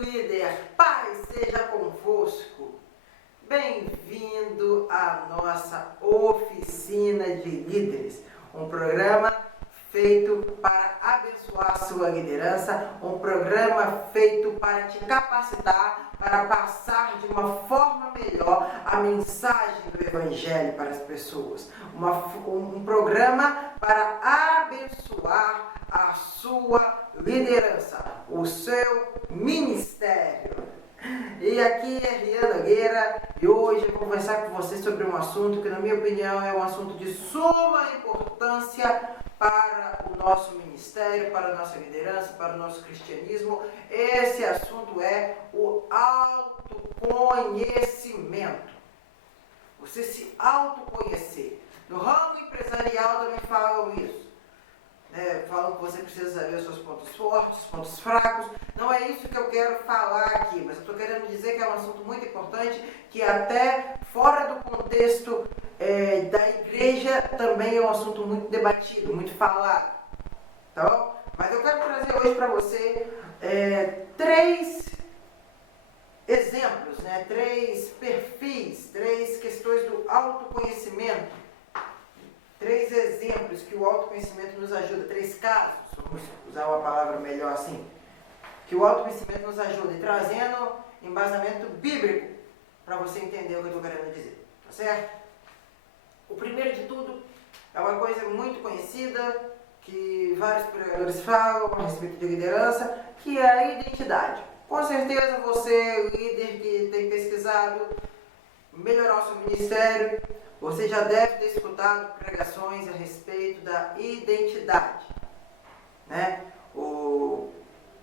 líder, paz seja convosco. Bem-vindo à nossa oficina de líderes, um programa feito para abençoar a sua liderança, um programa feito para te capacitar, para passar de uma forma melhor a mensagem do Evangelho para as pessoas. Um programa para abençoar a sua liderança, o seu ministério. E aqui é Rian Nogueira e hoje eu vou conversar com vocês sobre um assunto que, na minha opinião, é um assunto de suma importância para o nosso ministério, para a nossa liderança, para o nosso cristianismo. Esse assunto é o autoconhecimento. Você se autoconhecer. No ramo empresarial também falam isso. Falam que você precisa saber os seus pontos fortes, pontos fracos. Não é isso que eu quero falar aqui, mas eu estou querendo dizer que é um assunto muito importante, que até fora do contexto da igreja também é um assunto muito debatido, muito falado. Tá bom? Mas eu quero trazer hoje para você três exemplos, três perfis, três questões do autoconhecimento. Três exemplos que o autoconhecimento nos ajuda, três casos, vamos usar uma palavra melhor assim, que o autoconhecimento nos ajuda, e trazendo embasamento bíblico para você entender o que eu estou querendo dizer, tá certo? O primeiro de tudo é uma coisa muito conhecida, que vários pregadores falam a respeito de liderança, que é a identidade. Com certeza você, líder que tem pesquisado melhorar o seu ministério, você já deve ter escutado pregações a respeito da identidade,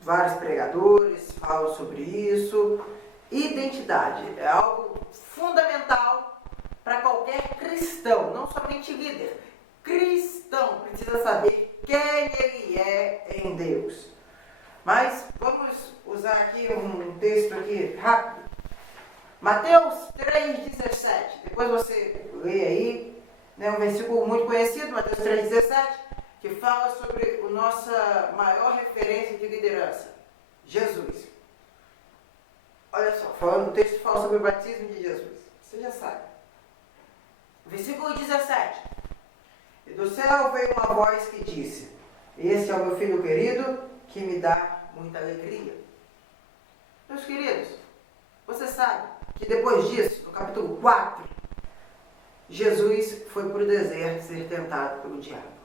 Vários pregadores falam sobre isso. Identidade é algo fundamental para qualquer cristão, não somente líder. Cristão precisa saber quem ele é em Deus. Mas vamos usar aqui um texto aqui rápido. Mateus 3,17, depois você lê aí, um versículo muito conhecido, Mateus 3,17, que fala sobre a nossa maior referência de liderança, Jesus. Olha só, o texto fala sobre o batismo de Jesus, você já sabe. Versículo 17, e do céu veio uma voz que disse, esse é o meu filho querido, que me dá muita alegria. Meus queridos, você sabe que depois disso, no capítulo 4, Jesus foi para o deserto ser tentado pelo diabo.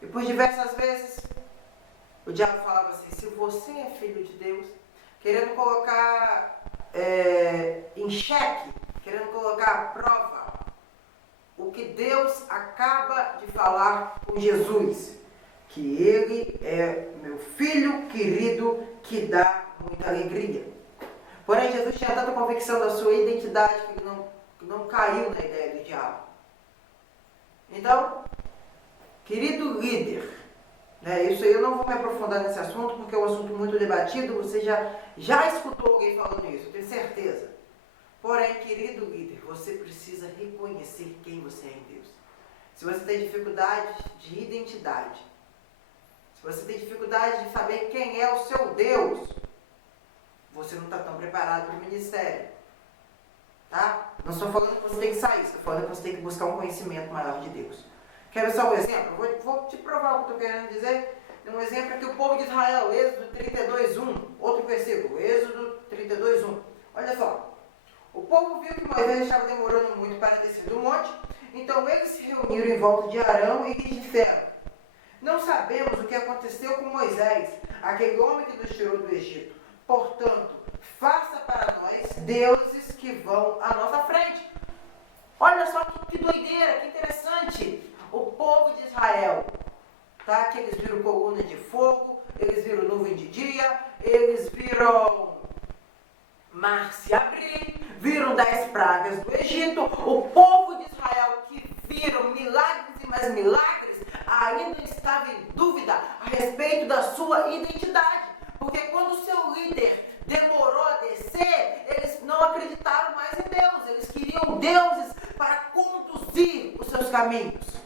E por diversas vezes, o diabo falava assim, se você é filho de Deus, querendo colocar em xeque, querendo colocar à prova o que Deus acaba de falar com Jesus, que ele é meu filho querido que dá muita alegria. Porém, Jesus tinha tanta convicção da sua identidade que ele não caiu na ideia do diabo. Então, querido líder, isso aí eu não vou me aprofundar nesse assunto porque é um assunto muito debatido, você já escutou alguém falando isso, eu tenho certeza. Porém, querido líder, você precisa reconhecer quem você é em Deus. Se você tem dificuldade de identidade, se você tem dificuldade de saber quem é o seu Deus, você não está tão preparado para o ministério. Tá? Não estou falando que você tem que sair, estou falando que você tem que buscar um conhecimento maior de Deus. Quer ver só um exemplo? Vou te provar o que estou querendo dizer. Um exemplo aqui, o povo de Israel, Êxodo 32:1. Outro versículo, Êxodo 32:1. Olha só. O povo viu que Moisés estava demorando muito para descer do monte, então eles se reuniram em volta de Arão e lhe disseram, não sabemos o que aconteceu com Moisés, aquele homem que nos tirou do Egito. Portanto, faça para nós deuses que vão à nossa frente. Olha só que doideira, que interessante. O povo de Israel, que eles viram coluna de fogo, eles viram nuvem de dia, eles viram mar se abrir, viram 10 pragas do Egito. O povo de Israel que viram milagres e mais milagres, ainda estava em dúvida a respeito da sua identidade. Porque quando o seu líder demorou a descer, eles não acreditaram mais em Deus. Eles queriam deuses para conduzir os seus caminhos.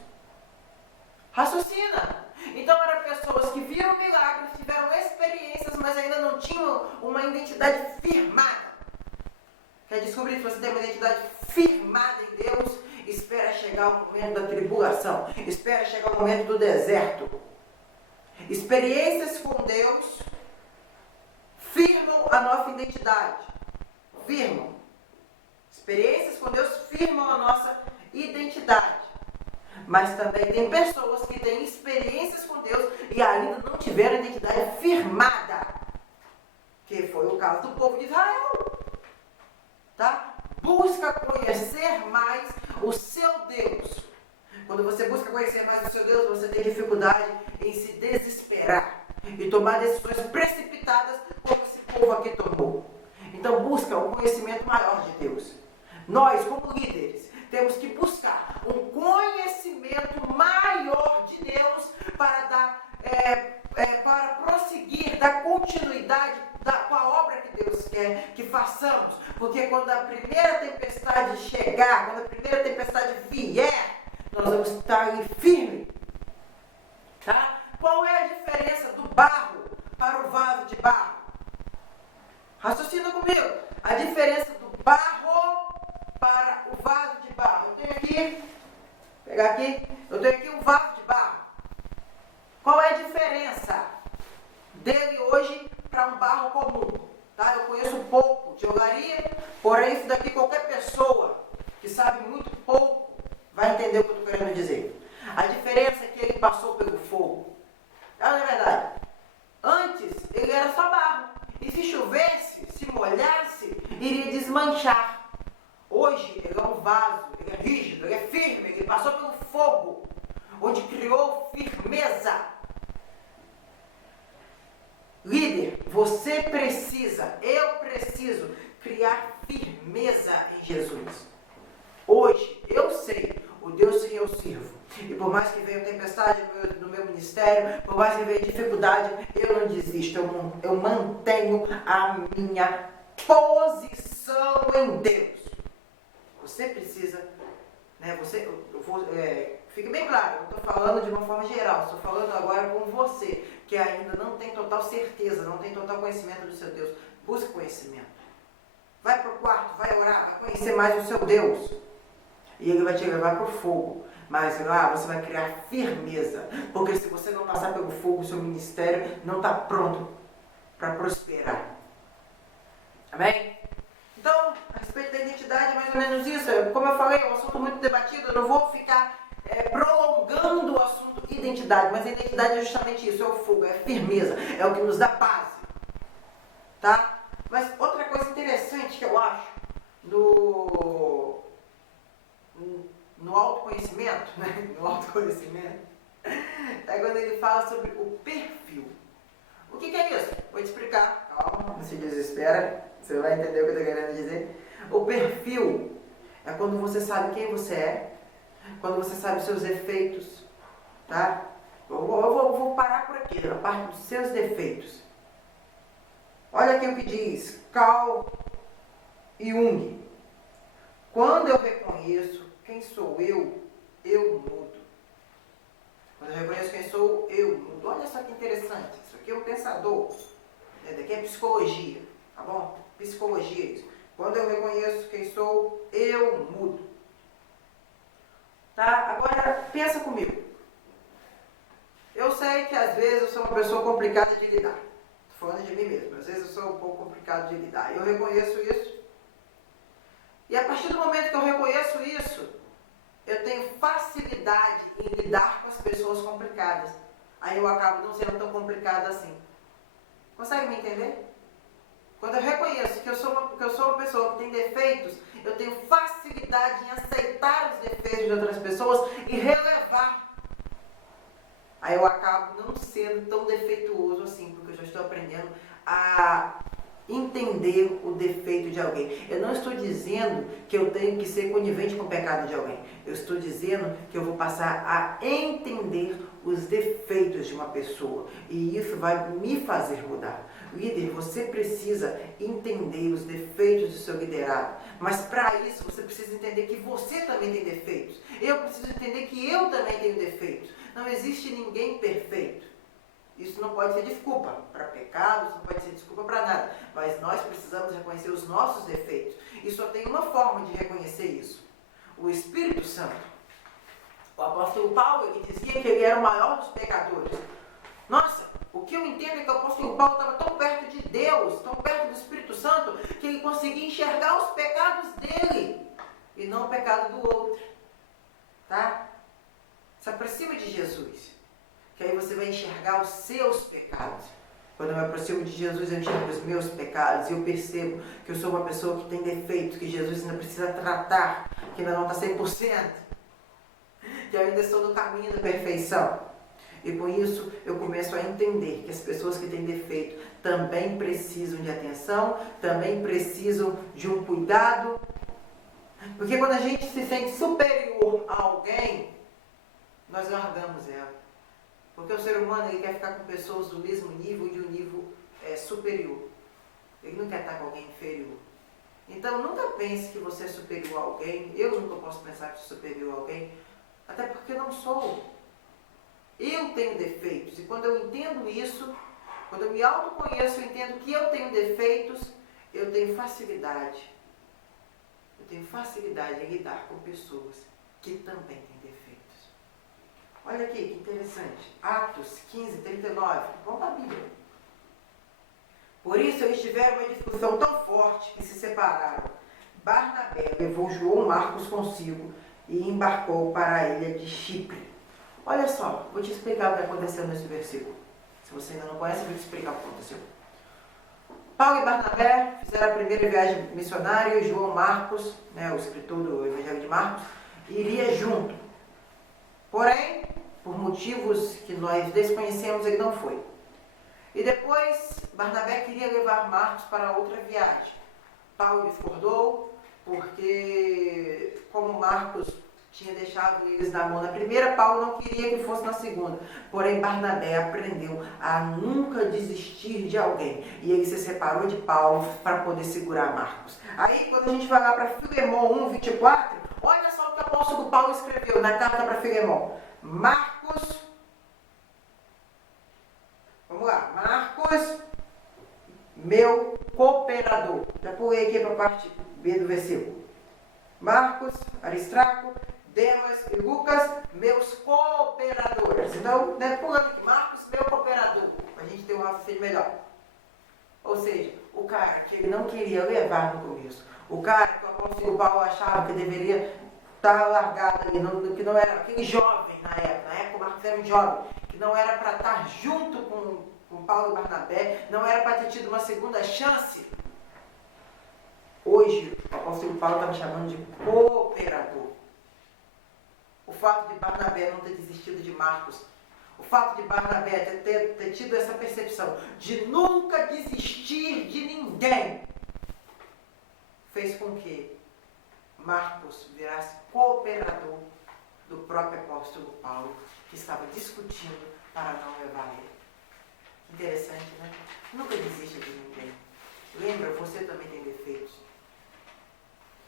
Raciocina. Então eram pessoas que viram milagres, tiveram experiências mas ainda não tinham uma identidade firmada. Quer descobrir se você tem uma identidade firmada em Deus? Espera chegar o momento da tribulação. Espera chegar o momento do deserto. Experiências com Deus firmam a nossa identidade. Firmam. Experiências com Deus firmam a nossa identidade. Mas também tem pessoas que têm experiências com Deus e ainda não tiveram identidade firmada. Que foi o caso do povo de Israel. Tá? Busca conhecer mais o seu Deus. Quando você busca conhecer mais o seu Deus, você tem dificuldade em se desesperar e tomar decisões precipitadas como esse povo aqui tomou. Então busca um conhecimento maior de Deus. Nós, como líderes, temos que buscar um conhecimento maior de Deus para para prosseguir, dar continuidade com a obra que Deus quer que façamos. Porque quando a primeira tempestade chegar, quando a primeira tempestade vier, nós vamos estar ali firme. Tá? Qual é a diferença do barro para o vaso de barro? Raciocina comigo. A diferença do barro para o vaso de barro. Eu tenho aqui, pegar aqui, eu tenho aqui um vaso de barro. Qual é a diferença dele hoje para um barro comum? Tá? Eu conheço pouco de olaria, porém isso daqui qualquer pessoa que sabe muito pouco vai entender o que eu estou querendo dizer. A diferença é que ele passou pelo fogo. Não é verdade? Antes ele era só barro. E se chovesse, se molhasse, iria desmanchar. Hoje ele é um vaso, ele é rígido, ele é firme, ele passou pelo fogo, onde criou firmeza. Líder, você precisa, eu preciso criar firmeza em Jesus. Hoje, eu sei o Deus que eu sirvo. E por mais que venha tempestade no meu ministério, por mais que venha dificuldade, eu não desisto. Eu mantenho a minha posição em Deus. Você precisa, né? Fique bem claro, eu não estou falando de uma forma geral, estou falando agora com você, que ainda não tem total certeza, não tem total conhecimento do seu Deus. Busque conhecimento. Vai para o quarto, vai orar, vai conhecer mais o seu Deus. E ele vai te levar para o fogo. Mas lá você vai criar firmeza. Porque se você não passar pelo fogo, o seu ministério não está pronto para prosperar. Amém? Então, a respeito da identidade, é mais ou menos isso. Como eu falei, é um assunto muito debatido. Eu não vou ficar prolongando o assunto identidade. Mas a identidade é justamente isso. É o fogo, é a firmeza. É o que nos dá base. Tá? Mas outra coisa interessante que eu acho no autoconhecimento, né? No autoconhecimento, é quando ele fala sobre o perfil. O que é isso? Vou te explicar. Calma, não se desespera. Você vai entender o que eu estou querendo dizer. O perfil é quando você sabe quem você é, quando você sabe os seus defeitos, tá? Eu vou parar por aqui, na parte dos seus defeitos. Olha aqui o que diz Carl Jung. Quando eu reconheço quem sou eu mudo. Quando eu reconheço quem sou eu mudo. Olha só que interessante. Isso aqui é um pensador. Isso daqui é psicologia. Tá bom? Psicologia é isso. Quando eu reconheço quem sou, eu mudo. Tá? Agora, pensa comigo. Eu sei que às vezes eu sou uma pessoa complicada de lidar. Estou falando de mim mesmo. Às vezes eu sou um pouco complicado de lidar. Eu reconheço isso. E a partir do momento que eu reconheço isso, eu tenho facilidade em lidar com as pessoas complicadas. Aí eu acabo não sendo tão complicado assim. Consegue me entender? Quando eu reconheço que eu sou uma pessoa que tem defeitos, eu tenho facilidade em aceitar os defeitos de outras pessoas e relevar. Aí eu acabo não sendo tão defeituoso assim, porque eu já estou aprendendo a entender o defeito de alguém. Eu não estou dizendo que eu tenho que ser conivente com o pecado de alguém. Eu estou dizendo que eu vou passar a entender os defeitos de uma pessoa. E isso vai me fazer mudar. Líder, você precisa entender os defeitos do seu liderado. Mas para isso você precisa entender que você também tem defeitos. Eu preciso entender que eu também tenho defeitos. Não existe ninguém perfeito. Isso não pode ser desculpa para pecado, isso não pode ser desculpa para nada. Mas nós precisamos reconhecer os nossos defeitos. E só tem uma forma de reconhecer isso. O Espírito Santo. O apóstolo Paulo, ele dizia que ele era o maior dos pecadores. Nossa, o que eu entendo é que o apóstolo Paulo estava tão perto de Deus, tão perto do Espírito Santo, que ele conseguia enxergar os pecados dele e não o pecado do outro. Tá? Se aproxima de Jesus. Que aí você vai enxergar os seus pecados. Quando eu me aproximo de Jesus, eu enxergo os meus pecados. E eu percebo que eu sou uma pessoa que tem defeitos, que Jesus ainda precisa tratar, que ainda não está 100%. Que eu ainda estou no caminho da perfeição. E com isso, eu começo a entender que as pessoas que têm defeito também precisam de atenção, também precisam de um cuidado. Porque quando a gente se sente superior a alguém, nós largamos ela. Porque o ser humano, ele quer ficar com pessoas do mesmo nível, de um nível superior. Ele não quer estar com alguém inferior. Então, nunca pense que você é superior a alguém. Eu nunca posso pensar que sou superior a alguém. Até porque eu não sou. Eu tenho defeitos. E quando eu entendo isso, quando eu me autoconheço, eu entendo que eu tenho defeitos, eu tenho facilidade. Eu tenho facilidade em lidar com pessoas que também têm defeitos. Olha aqui, que interessante. Atos 15, 39. Vamos para a Bíblia. Por isso eles tiveram uma discussão tão forte que se separaram. Barnabé levou João Marcos consigo e embarcou para a ilha de Chipre. Olha só, vou te explicar o que aconteceu nesse versículo. Se você ainda não conhece, eu vou te explicar o que aconteceu. Paulo e Barnabé fizeram a primeira viagem missionária e João Marcos, o escritor do Evangelho de Marcos, iria junto. Porém, por motivos que nós desconhecemos, ele não foi. E depois, Barnabé queria levar Marcos para outra viagem. Paulo discordou, porque como Marcos tinha deixado eles na mão na primeira, Paulo não queria que fosse na segunda. Porém, Barnabé aprendeu a nunca desistir de alguém. E ele se separou de Paulo para poder segurar Marcos. Aí, quando a gente vai lá para Filemão 1, 24, olha só o que o apóstolo Paulo escreveu na carta para Filemão. Marcos, vamos lá, Marcos, meu cooperador. Já pulei aqui para a parte B do versículo. Marcos, Aristarco, Demas e Lucas, meus cooperadores. Então, pulando aqui, Marcos, meu cooperador, para a gente ter um raciocínio melhor. Ou seja, o cara que ele não queria levar no começo, o cara que o apóstolo Paulo achava que deveria estar largado ali, que não era aquele jovem na época o Marcos era um jovem, que não era para estar junto com Paulo e Barnabé, não era para ter tido uma segunda chance. Hoje, o apóstolo Paulo está me chamando de cooperador. O fato de Barnabé não ter desistido de Marcos, o fato de Barnabé ter tido essa percepção de nunca desistir de ninguém, fez com que Marcos virasse cooperador do próprio apóstolo Paulo, que estava discutindo para não levar ele. Interessante, né? Nunca desista de ninguém. Lembra, você também tem defeitos.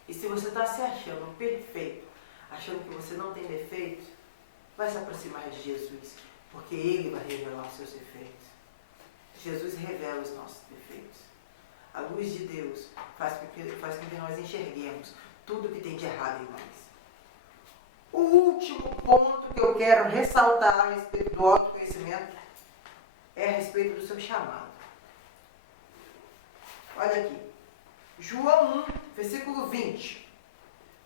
E se você está se achando perfeito, achando que você não tem defeitos, vai se aproximar de Jesus, porque Ele vai revelar os seus defeitos. Jesus revela os nossos defeitos. A luz de Deus faz com que nós enxerguemos tudo que tem de errado em nós. O último ponto que eu quero ressaltar a respeito do autoconhecimento é a respeito do seu chamado. Olha aqui. João 1, versículo 20.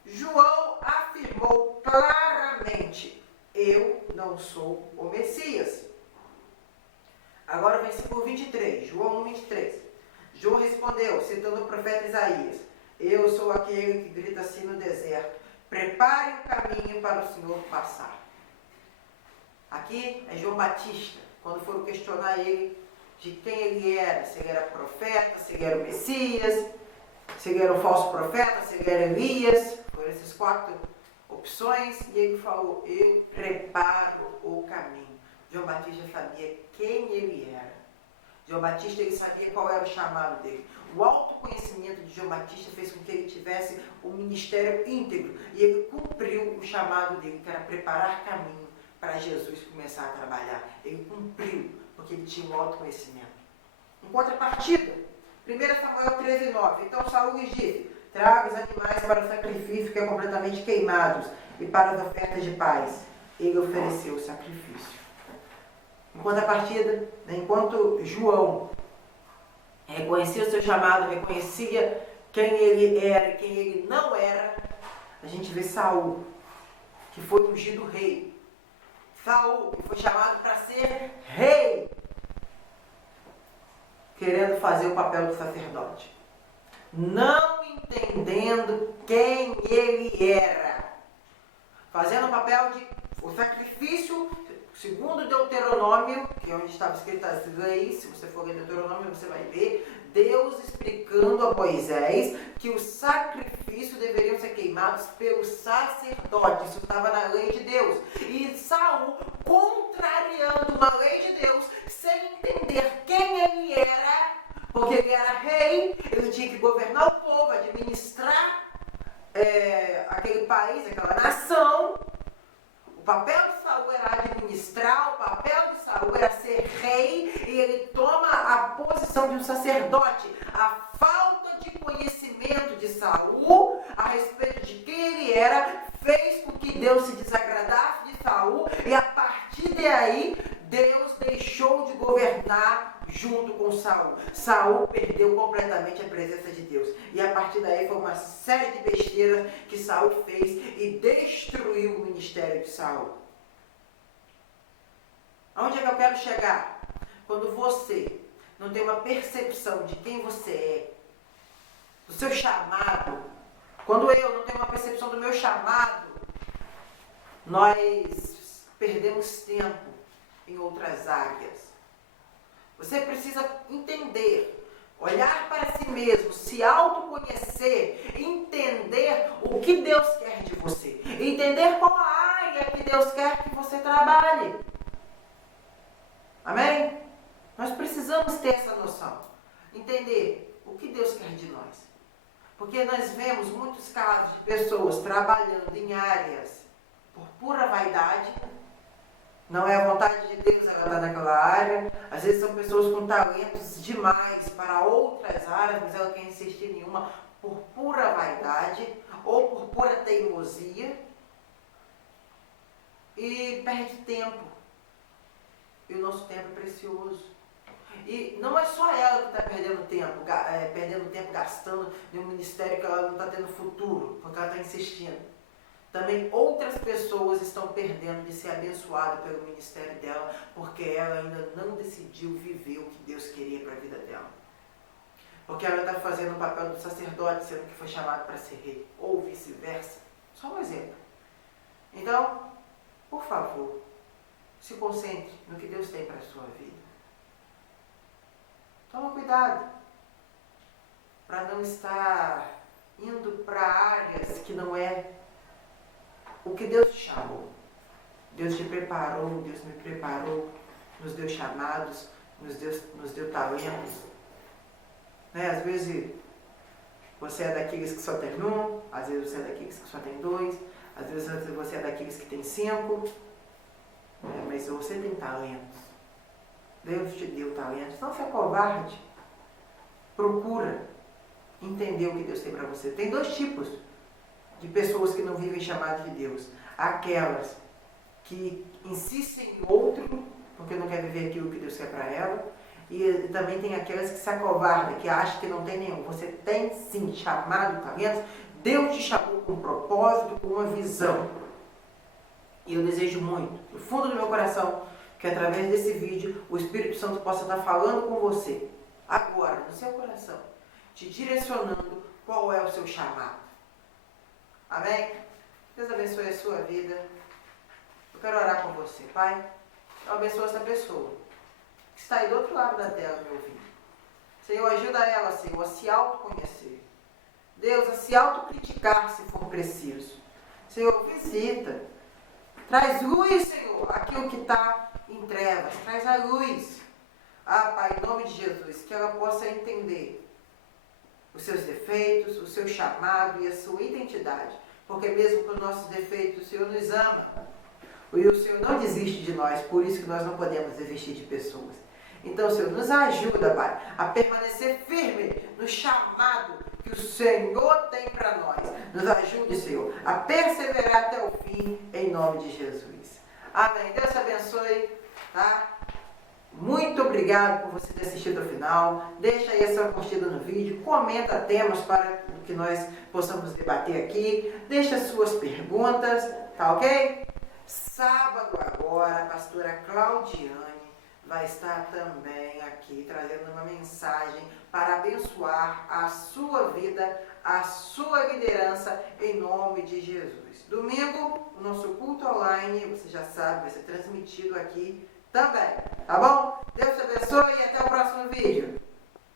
João afirmou claramente: eu não sou o Messias. Agora o versículo 23. João 1, 23. João respondeu, citando o profeta Isaías: eu sou aquele que grita assim no deserto: prepare o caminho para o Senhor passar. Aqui é João Batista, quando foram questionar ele de quem ele era, se ele era profeta, se ele era o Messias, se ele era o falso profeta, se ele era Elias. Foram essas 4 opções, e ele falou: eu preparo o caminho. João Batista sabia quem ele era. João Batista, ele sabia qual era o chamado dele. O autoconhecimento de João Batista fez com que ele tivesse um ministério íntegro, e ele cumpriu o chamado dele, que era preparar caminho para Jesus começar a trabalhar. Ele cumpriu, porque ele tinha um autoconhecimento. Em contrapartida, 1 Samuel 13:9. Então Saul lhes disse: traga os animais para o sacrifício que é completamente queimados e para as ofertas de paz. Ele ofereceu o sacrifício. Em contrapartida, enquanto João reconhecia o seu chamado, reconhecia quem ele era e quem ele não era, a gente vê Saul, que foi ungido rei. Saul, que foi chamado para ser rei, querendo fazer o papel do sacerdote, não entendendo quem ele era, fazendo o papel de o sacrifício, segundo Deuteronômio, que é onde estava escrito as leis. Se você for ler Deuteronômio, você vai ver Deus explicando a Moisés que os sacrifícios deveriam ser queimados pelos sacerdotes. Isso estava na lei de Deus. E Saul, contrariando uma lei de Deus, sem entender quem ele era, porque ele era rei, ele tinha que governar o povo, administrar aquele país, aquela nação. O papel de Saul era administrar, o papel de Saul era ser rei, e ele toma a posição de um sacerdote. A falta de conhecimento de Saul a respeito de quem ele era fez com que Deus se desagradasse de Saul, e a partir daí Deus deixou de governar junto com Saul. Saul perdeu completamente a presença de Deus. E a partir daí foi uma série de besteiras que Saul fez e destruiu o ministério de Saul. Aonde é que eu quero chegar? Quando você não tem uma percepção de quem você é, do seu chamado, quando eu não tenho uma percepção do meu chamado, nós perdemos tempo em outras áreas. Você precisa entender, olhar para si mesmo, se autoconhecer, entender o que Deus quer de você, entender qual a área que Deus quer que você trabalhe. Amém? Nós precisamos ter essa noção, entender o que Deus quer de nós. Porque nós vemos muitos casos de pessoas trabalhando em áreas por pura vaidade. Não é a vontade de Deus ela estar naquela área. Às vezes são pessoas com talentos demais para outras áreas, mas ela quer insistir em uma por pura vaidade ou por pura teimosia. E perde tempo. E o nosso tempo é precioso. E não é só ela que está perdendo tempo gastando em um ministério que ela não está tendo futuro, porque ela está insistindo. Também outras pessoas estão perdendo de ser abençoadas pelo ministério dela, porque ela ainda não decidiu viver o que Deus queria para a vida dela. Porque ela está fazendo o papel do sacerdote, sendo que foi chamado para ser rei, ou vice-versa. Só um exemplo. Então, por favor, se concentre no que Deus tem para a sua vida. Toma cuidado para não estar indo para áreas que não é o que Deus te chamou. Deus te preparou, Deus me preparou, nos deu chamados, nos deu talentos. Né? Às vezes você é daqueles que só tem um, às vezes você é daqueles que só tem dois, às vezes você é daqueles que tem 5, mas você tem talentos. Deus te deu talentos. Não seja covarde. Procura entender o que Deus tem para você. Tem 2 tipos de pessoas que não vivem chamadas de Deus. Aquelas que insistem em outro, porque não quer viver aquilo que Deus quer para ela. E também tem aquelas que se acovardam, que acham que não tem nenhum. Você tem sim chamado, talentos. Deus te chamou com um propósito, com uma visão. E eu desejo muito, do fundo do meu coração, que através desse vídeo o Espírito Santo possa estar falando com você, agora, no seu coração, te direcionando qual é o seu chamado. Amém? Deus abençoe a sua vida. Eu quero orar com você, Pai. Eu abençoe essa pessoa que está aí do outro lado da tela me ouvindo. Senhor, ajuda ela, Senhor, a se autoconhecer. Deus, a se autocriticar se for preciso. Senhor, visita. Traz luz, Senhor, aquilo que está em trevas. Traz a luz. Ah, Pai, em nome de Jesus, que ela possa entender os seus defeitos, o seu chamado e a sua identidade. Porque mesmo com os nossos defeitos, o Senhor nos ama. E o Senhor não desiste de nós, por isso que nós não podemos desistir de pessoas. Então, Senhor, nos ajuda, Pai, a permanecer firme no chamado que o Senhor tem para nós. Nos ajude, Senhor, a perseverar até o fim, em nome de Jesus. Amém. Deus te abençoe, tá? Muito obrigado por você ter assistido ao final. Deixa aí a sua curtida no vídeo, comenta temas para que nós possamos debater aqui. Deixa suas perguntas, tá ok? Sábado agora, a pastora Claudiane vai estar também aqui trazendo uma mensagem para abençoar a sua vida, a sua liderança, em nome de Jesus. Domingo, o nosso culto online, você já sabe, vai ser transmitido aqui também, tá bom? Deus te abençoe e até o próximo vídeo.